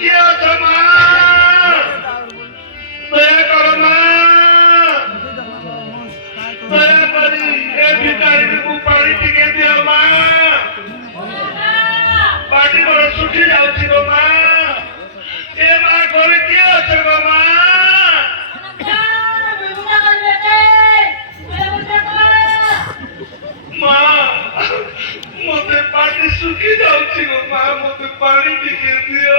কি আছো মা দয়া করো মা দয়া করি এ ভিকারিକୁ ପାଣି ଟିକେ ଦିଅ ମା ପାଟି ବଡ଼ ଶୁଖି ଯାଉଛି ଗୋ ମା ଏ ମା ଘରେ କିଏ ଅଛ ଗୋ ମା ମା ମୋତେ ପାଟି ଶୁଖି ଯାଉଛି ଗୋ ମା ମୋତେ ପାଣି ଟିକେ ଦିଅ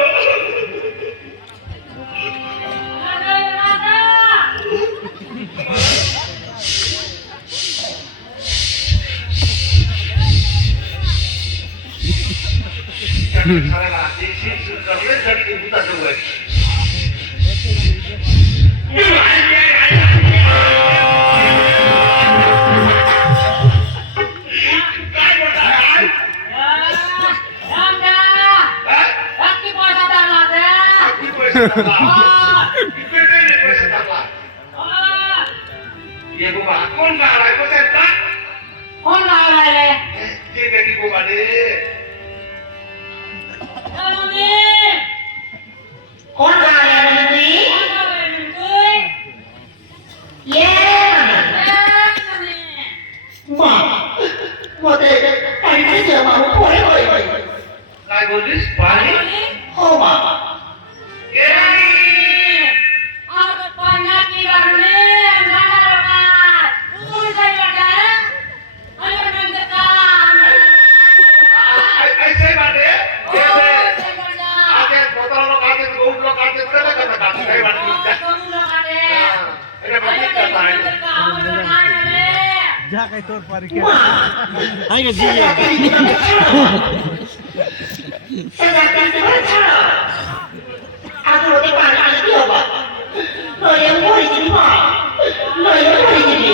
सारा रात इसी करले जड़ी के बुता जो है काय बोलता है रामदा की पैसा डाला दे की पैसा डाला की पेटे ने पैसा डाला ये को कौन गा रहा है को सेता कौन गा रहा है ये बेटी को बाले कौन गा रहा है नंदी ये मां मोटे पानी नहीं दे मां ओए ओए ओए काय बोलिस पानी हो मां ये आप पानी की करने ना लगा तू सही बेटा अरे नंद का ऐसे बात है जा कहीं तोड़ पार क्या आएगा जी सजा करते हो छाड़ो आगे होते पानी आने की होगा लो ये मोरी जी माँ लो ये मोरी जी